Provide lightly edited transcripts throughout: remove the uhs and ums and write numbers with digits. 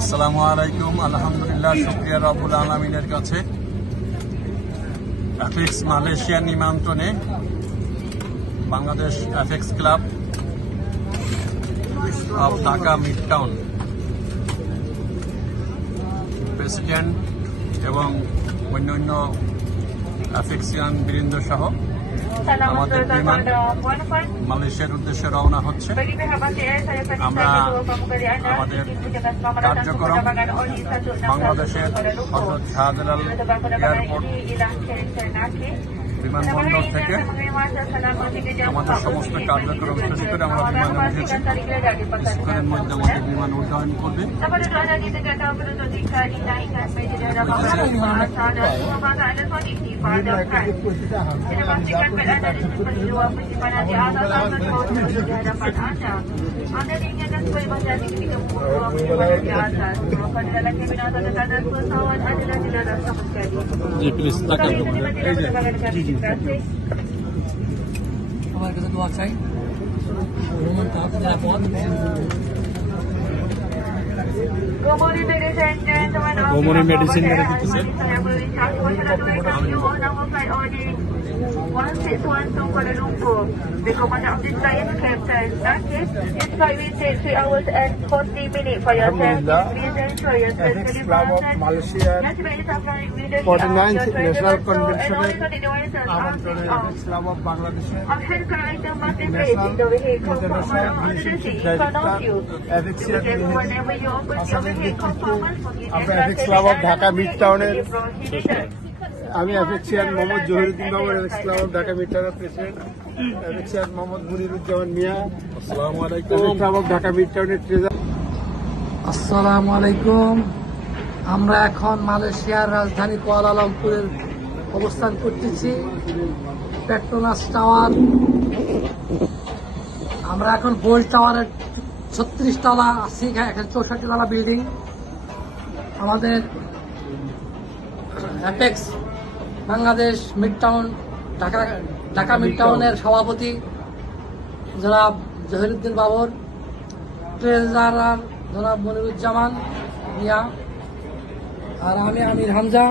আসসালামু আলাইকুম। আলহামদুলিল্লাহ, শুকরিয়া রব্বুল আলামিনের কাছে এফএক্স মালয়েশিয়ার নিমন্ত্রণে Bangladesh FX club of Dhaka mid town president এবং অন্যান্য এফএক্সিয়ান বৃন্দ সহ আমাদের বিমান মালয়েশিয়ার উদ্দেশ্যে রওনা হচ্ছে। আমরা আমাদের কার্যক্রম বাংলাদেশের হযরত শাহজালাল এয়ারপোর্ট বিমানবন্দর থেকে আমাদের সমস্ত কার্যক্রম শেষ করে আমরা বিমানে উঠেছি। কিছুক্ষণের মধ্যে আমাদের বিমান উড্ডয়ন করবে। জি প্লিজ আমার কাছে দোয়া চাই ভ্রমণ নিরাপদ। গোমরি মেডিসিন মেরে দিতেছে। The commander of this flight is Captain Nakis. This flight will take 3 hours and 40 minutes for your safety. Please ensure your safety Malaysia 49th National Convention Islam of Bangladesh National Islam of Dhaka Midtown আমি এফএক্সিয়ান মোহাম্মদ জহিরুদ্দিন বাবু FX of Dhaka mid টাউনের president এফএক্সিয়ান Mohammad Muniruzzaman মিয়া। আসসালামু আলাইকুম। FX Dhaka mid টাউনের treasure. আসসালামু আলাইকুম। আমরা এখন মালয়েশিয়ার রাজধানী কুয়ালালামপুরের অবস্থান করতেছি, পেট্রোনাস টাওয়ার। আমরা এখন বোল্ট টাওয়ারের 36 তলা আছি, এখানে 64 তলা বিল্ডিং। আমাদের apex Bangladesh mid town Dhaka mid টাউনের সভাপতি জনাব জহিরুদ্দিন বাবর, ট্রেজারার জনাব মনিরুজ্জামান মিয়া, আর আমি আমির হামজা,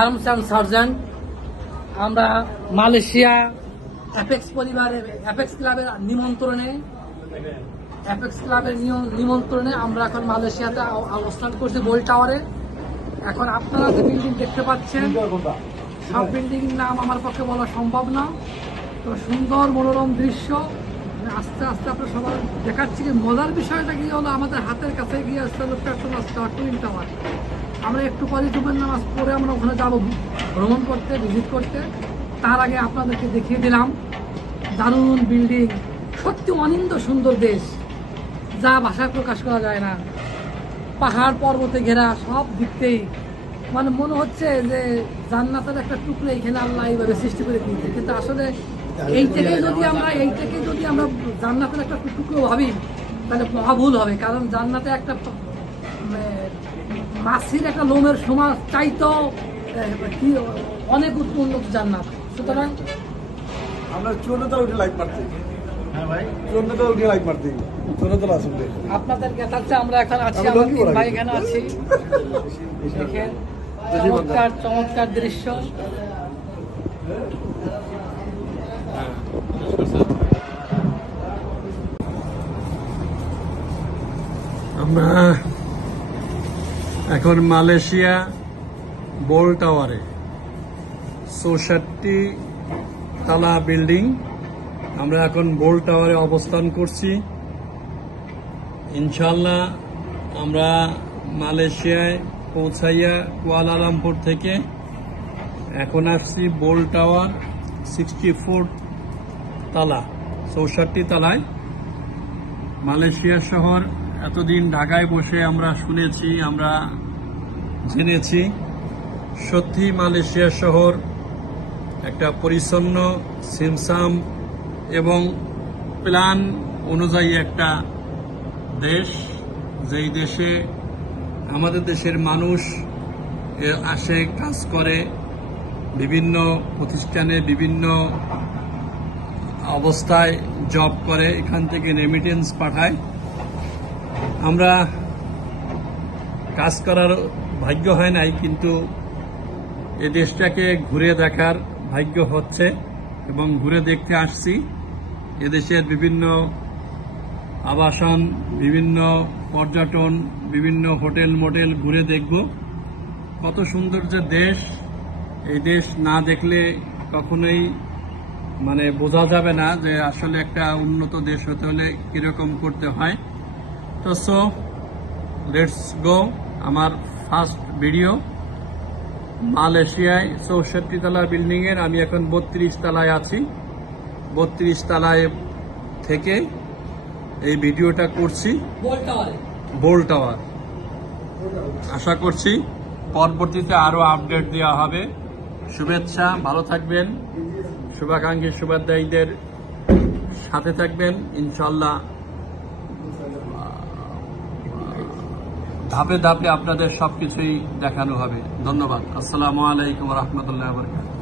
আর্মস অ্যান্ড সার্জেন্ট। আমরা মালয়েশিয়া অ্যাপেক্স পরিবারের অ্যাপেক্স ক্লাবের নিমন্ত্রণে আমরা এখন মালয়েশিয়াতে অবস্থান করছি বোল্ট টাওয়ারে। এখন আপনারা যে বিল্ডিং দেখতে পাচ্ছেন, সব বিল্ডিং নাম আমার পক্ষে বলা সম্ভব না, তো সুন্দর মনোরম দৃশ্য আস্তে আস্তে আপনার সবার দেখাচ্ছি। মজার বিষয়টা কি হলো, আমাদের হাতের কাছে গিয়ে আসতে হলো পেট্রোনাস টাওয়ার, টুইন টাওয়ার। আমরা একটু পরে জুমের নামাজ পরে আমরা ওখানে যাবো ভ্রমণ করতে, ভিজিট করতে। তার আগে আপনাদেরকে দেখিয়ে দিলাম দারুণ বিল্ডিং, সত্যি অনিন্দ সুন্দর দেশ, যা ভাষায় প্রকাশ করা যায় না। পাহাড় পর্বতে ঘেরা, সব দিকতেই মানে মনে হচ্ছে যে জান্নাতের একটা টুকরো এখানে আল্লাহ এইভাবে সৃষ্টি করে দিয়েছে। কিন্তু আসলে এইটাকে যদি আমরা জান্নাতের একটা টুকরো ভাবি তাহলে মহাভুল হবে। কারণ জান্নাতে একটা মাছির একটা লোমের সমান চাইতেও কি অনেক উন্নত জান্নাত। সুতরাং আমরা 14তলা উঠে লাইক মারতে। হ্যাঁ ভাই, 14তলা উঠে লাইক মারতে। 14তলা আসলে আপনাদের গেটাচ্ছে আমরা এখন আছি, আমার তিন ভাই এখানে আছি। দেখেন চমৎকার দৃশ্য। আমরা এখন মালয়েশিয়া বোল্ট টাওয়ারে 64 তলা বিল্ডিং। আমরা এখন বোল্ট টাওয়ারে অবস্থান করছি। ইনশাআল্লাহ আমরা মালয়েশিয়ায় পৌঁছাইয়া কুয়ালালামপুর থেকে এখন আসছি বোল্ট টাওয়ার 64 তলা, 64 তলায়। মালয়েশিয়া শহর এতদিন ঢাকায় বসে আমরা শুনেছি, আমরা জেনেছি, সত্যি মালয়েশিয়া শহর একটা পরিচ্ছন্ন, সিমসাম এবং প্ল্যান অনুযায়ী একটা দেশ, যেই দেশে আমাদের দেশের মানুষ আসে, কাজ করে, বিভিন্ন প্রতিষ্ঠানে বিভিন্ন অবস্থায় জব করে, এখান থেকে রেমিটেন্স পাঠায়। আমরা কাজ করার ভাগ্য হয় নাই, কিন্তু এ দেশটাকে ঘুরে দেখার ভাগ্য হচ্ছে এবং ঘুরে দেখতে আসছি। এদেশের বিভিন্ন আবাসন, বিভিন্ন পর্যটন, বিভিন্ন হোটেল মোটেল ঘুরে দেখব। কত সুন্দর যে দেশ, এই দেশ না দেখলে কখনোই বোঝা যাবে না যে আসলে একটা উন্নত দেশ হতে হলে কিরকম করতে হয়। তো সো লেটস গো। আমার ফার্স্ট ভিডিও মালয়েশিয়ায় 64 তলা বিল্ডিং এর। আমি এখন 32 তলায় আছি। 32 তলায় থেকে এই ভিডিওটা করছি, বোল টাওয়ার। আশা করছি পরবর্তীতে আরো আপডেট দেওয়া হবে। শুভেচ্ছা, ভালো থাকবেন, শুভাকাঙ্ক্ষী শুভাধ্যায়ীদের সাথে থাকবেন। ইনশাল্লাহ ধাপে ধাপে আপনাদের সবকিছুই দেখানো হবে। ধন্যবাদ। আসসালামু আলাইকুম ওয়া রাহমাতুল্লাহি ওয়া বারাকাতুহু।